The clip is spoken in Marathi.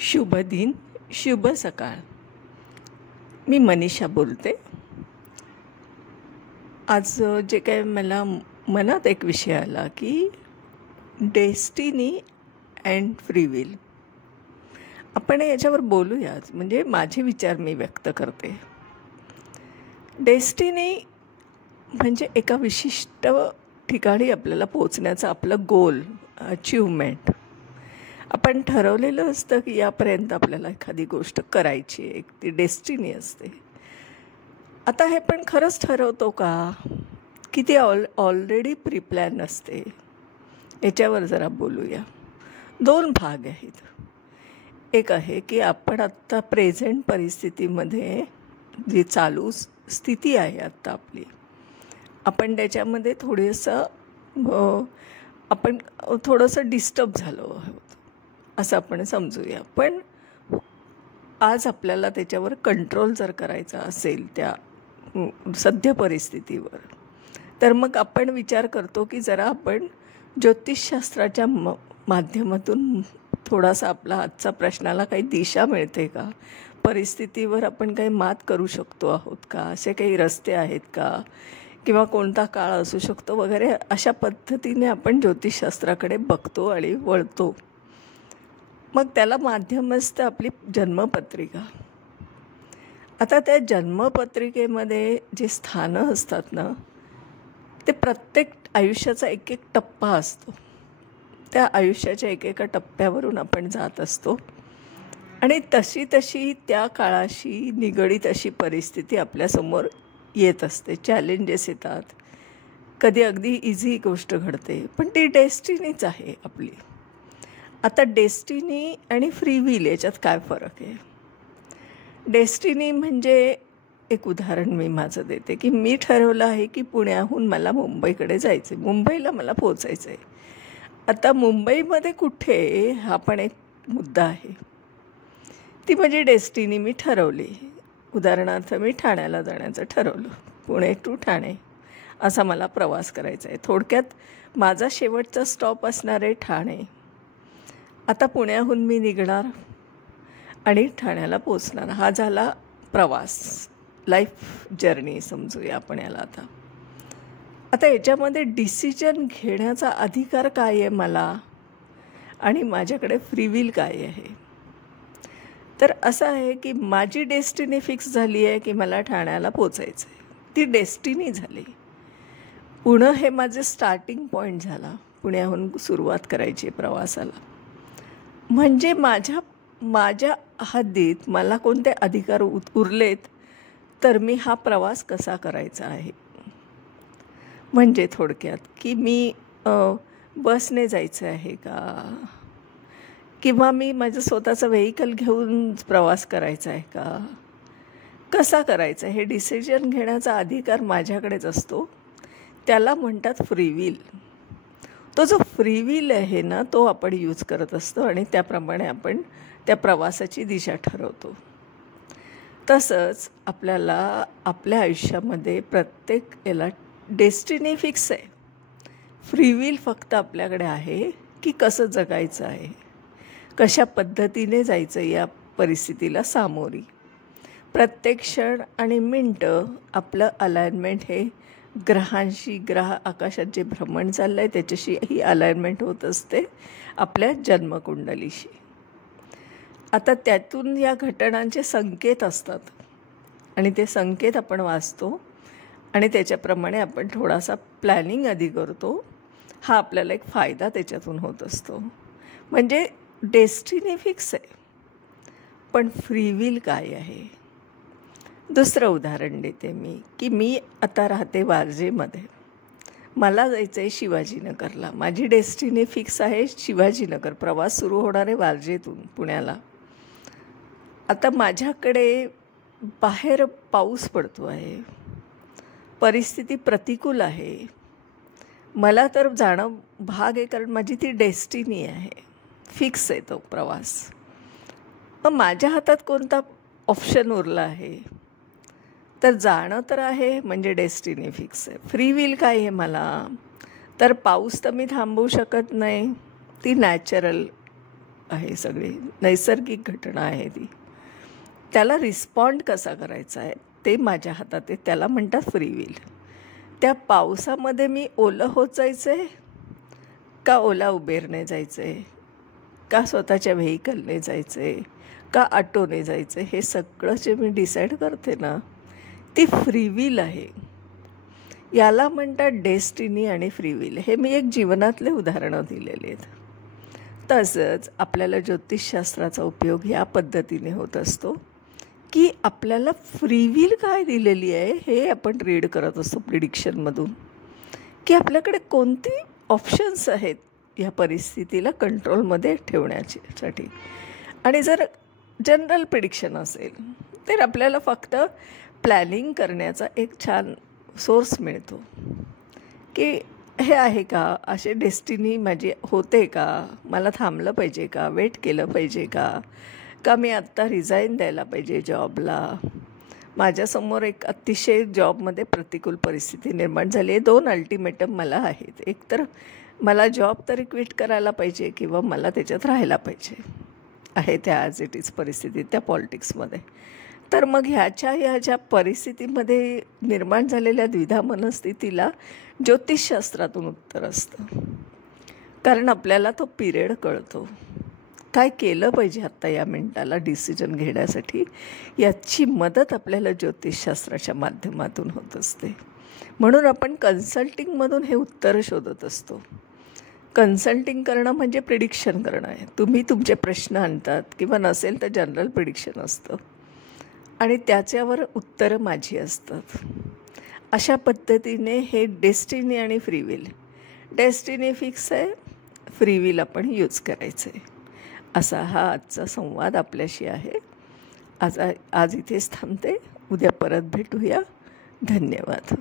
शुभ दिन, शुभ सकाळ. मी मनीषा बोलते. आज जे काय मला मनात एक विषय आला की डेस्टिनी अँड फ्री विल. आपण याच्यावर बोलूया. म्हणजे माझे विचार मी व्यक्त करते. डेस्टिनी म्हणजे एका विशिष्ट ठिकाणी आपल्याला पोचण्याचं आपलं गोल, अचिव्हमेंट. आपण ठरवलेलं असतं की यापर्यंत आपल्याला एखादी गोष्ट करायची आहे, ती डेस्टिनी असते. आता हे पण खरंच ठरवतो का की ती ऑलरेडी प्रीप्लॅन असते? याच्यावर जरा बोलूया. 2 भाग आहेत. एक आहे की आपण आत्ता प्रेझेंट परिस्थितीमध्ये जी चालू स्थिती आहे आत्ता आपली, आपण त्याच्यामध्ये आपण थोडंसं डिस्टर्ब झालो आहोत असं आपण समजूया. पण आज आपल्याला त्याच्यावर कंट्रोल जर करायचा असेल त्या सद्य परिस्थितीवर, तर मग आपण विचार करतो की जरा आपण ज्योतिषशास्त्राच्या माध्यमातून थोडासा आपला आजचा प्रश्नाला काही दिशा मिळते का, परिस्थितीवर आपण काही मात करू शकतो आहोत का, असे काही रस्ते आहेत का, किंवा कोणता काळ असू शकतो वगैरे, अशा पद्धतीने आपण ज्योतिषशास्त्राकडे बघतो आणि वळतो. मग त्याला माध्यम असतं आपली जन्मपत्रिका. आता त्या जन्मपत्रिकेमध्ये जे स्थानं असतात ना, ते प्रत्येक आयुष्याचा एक एक टप्पा असतो. त्या आयुष्याच्या एकेका टप्प्यावरून आपण जात असतो आणि तशी तशी त्या काळाशी निगडीत अशी परिस्थिती आपल्यासमोर येत असते. चॅलेंजेस येतात, कधी अगदी इझी गोष्ट घडते, पण ती डेस्टिनीच आहे आपली. आता डेस्टिनी आणि फ्री विल याच्यात काय फरक आहे? डेस्टिनी म्हणजे, एक उदाहरण मी माझं देते की मी ठरवलं आहे की पुण्याहून मला मुंबईकडे जायचं आहे, मुंबईला मला पोचायचं आहे. आता मुंबईमध्ये कुठे हा पण एक मुद्दा आहे. ती माझी डेस्टिनी मी ठरवली. उदाहरणार्थ मी ठाण्याला जाण्याचं ठरवलं. पुणे टू ठाणे असा मला प्रवास करायचा आहे. थोडक्यात माझा शेवटचा स्टॉप असणार आहे ठाणे. आता पुण्याहून मी निघणार आणि ठाण्याला पोचणार. हा झाला प्रवास, लाईफ जर्नी समजूया आपण याला. आता याच्यामध्ये डिसिजन घेण्याचा अधिकार काय आहे मला, आणि माझ्याकडे फ्री विल काय आहे? तर असं आहे की माझी डेस्टिनी फिक्स झाली आहे की मला ठाण्याला पोचायचं आहे. ती डेस्टिनी झाली. पुणे हे माझे स्टार्टिंग पॉईंट झाला. पुण्याहून सुरुवात करायची प्रवासाला. म्हणजे माझ्या हद्दीत मला कोणते अधिकार उरलेत तर मी हा प्रवास कसा करायचा आहे. म्हणजे थोडक्यात की मी बसने जायचं आहे का, किंवा मी माझं स्वतःचं व्हेकल घेऊन प्रवास करायचा आहे का, कसा करायचा, हे डिसिजन घेण्याचा अधिकार माझ्याकडेच असतो. त्याला म्हणतात फ्री विल. तो जो फ्री विल आहे ना, तो आपण यूज करत असतो आणि त्याप्रमाणे आपण त्या प्रवासाची दिशा ठरवतो. तसंच आपल्याला आपल्या आयुष्यामध्ये प्रत्येक याला डेस्टिनी फिक्स आहे. फ्री विल फक्त आपल्याकडे आहे की कसं जगायचं आहे, कशा पद्धतीने जायचं या परिस्थितीला सामोरी. प्रत्येक क्षण आणि मिनटं आपलं अलाइनमेंट हे ग्रहांशी, आकाशात जे भ्रमण चाललं आहे त्याच्याशी ही अलाइनमेंट होत असते आपल्या जन्मकुंडलीशी. आता त्यातून या घटनांचे संकेत असतात आणि ते संकेत आपण वाचतो आणि त्याच्याप्रमाणे आपण थोडासा प्लॅनिंग आधी करतो. हा आपल्याला एक फायदा त्याच्यातून होत असतो. म्हणजे डेस्टिनी फिक्स आहे, पण फ्री विल काय आहे? दुसरं उदाहरण देते मी की मी आता राहते वारजेमध्ये. मला जायचं आहे शिवाजीनगरला. माझी डेस्टिनी फिक्स आहे शिवाजीनगर. प्रवास सुरू होणार आहे वारजेतून पुण्याला. आता माझ्याकडे बाहेर पाऊस पडतो आहे, परिस्थिती प्रतिकूल आहे. मला तर जाणं भाग आहे, कारण माझी ती डेस्टिनी आहे, फिक्स आहे तो प्रवास. मग माझ्या हातात कोणता ऑप्शन उरला आहे? तर जाणं तर आहे, म्हणजे डेस्टिनी फिक्स आहे. फ्री विल काय आहे मला? तर पाऊस तर मी थांबवू शकत नाही, ती नॅचरल आहे, सगळी नैसर्गिक घटना आहे ती. त्याला रिस्पॉन्ड कसा करायचा आहे ते माझ्या हातात आहे. त्याला म्हणतात फ्री विल. त्या पावसामध्ये मी ओलं होत जायचं आहे का ओला उबेरने जायचं आहे, का स्वतःच्या व्हेकलने जायचं आहे, का ऑटोने जायचं आहे, हे सगळं जे मी डिसाईड करते ना, ती फ्री विल आहे. याला म्हणतात डेस्टिनी आणि फ्री विल. हे मी एक जीवनातले उदाहरणं दिलेले आहेत. तसंच आपल्याला ज्योतिषशास्त्राचा उपयोग या पद्धतीने होत असतो की आपल्याला फ्री विल काय दिलेली आहे हे आपण रीड करत असतो प्रिडिक्शनमधून, की आपल्याकडे कोणती ऑप्शन्स आहेत ह्या परिस्थितीला कंट्रोलमध्ये ठेवण्यासाठी. आणि जर जनरल प्रिडिक्शन असेल तर आपल्याला फक्त प्लॅनिंग करण्याचा एक छान सोर्स मिळतो की हे आहे का, असे डेस्टिनी माझी होते का, मला थांबलं पाहिजे का, वेट केलं पाहिजे का मी आत्ता रिझाईन द्यायला पाहिजे जॉबला. माझ्यासमोर एक अतिशय जॉबमध्ये प्रतिकूल परिस्थिती निर्माण झाली आहे. 2 अल्टिमेटम मला आहेत. एक तर मला जॉब तरी क्विट करायला पाहिजे किंवा मला त्याच्यात राहायला पाहिजे आहे त्या ॲज इट इज परिस्थितीत, त्या पॉलिटिक्समध्ये. तर मग ह्या ज्या परिस्थितीमध्ये निर्माण झालेल्या द्विधा मनस्थितीला ज्योतिषशास्त्रातून उत्तर असतं. कारण आपल्याला तो पिरियड कळतो, काय केलं पाहिजे आत्ता या मिनिटाला डिसिजन घेण्यासाठी, याची मदत आपल्याला ज्योतिषशास्त्राच्या माध्यमातून होत असते. म्हणून आपण कन्सल्टिंगमधून हे उत्तर शोधत असतो. कन्सल्टिंग करणं म्हणजे प्रिडिक्शन करणं आहे. तुम्ही तुमचे प्रश्न आणतात किंवा नसेल तर जनरल प्रिडिक्शन असतं आणि त्याच्यावर उत्तरं माझी असतात. अशा पद्धतीने हे डेस्टिनी आणि फ्री विल, डेस्टिनी फिक्स आहे, फ्री विल आपण यूज करायचं आहे. असा हा आजचा संवाद आपल्याशी आहे. आज इथेच थांबते. उद्या परत भेटूया. धन्यवाद.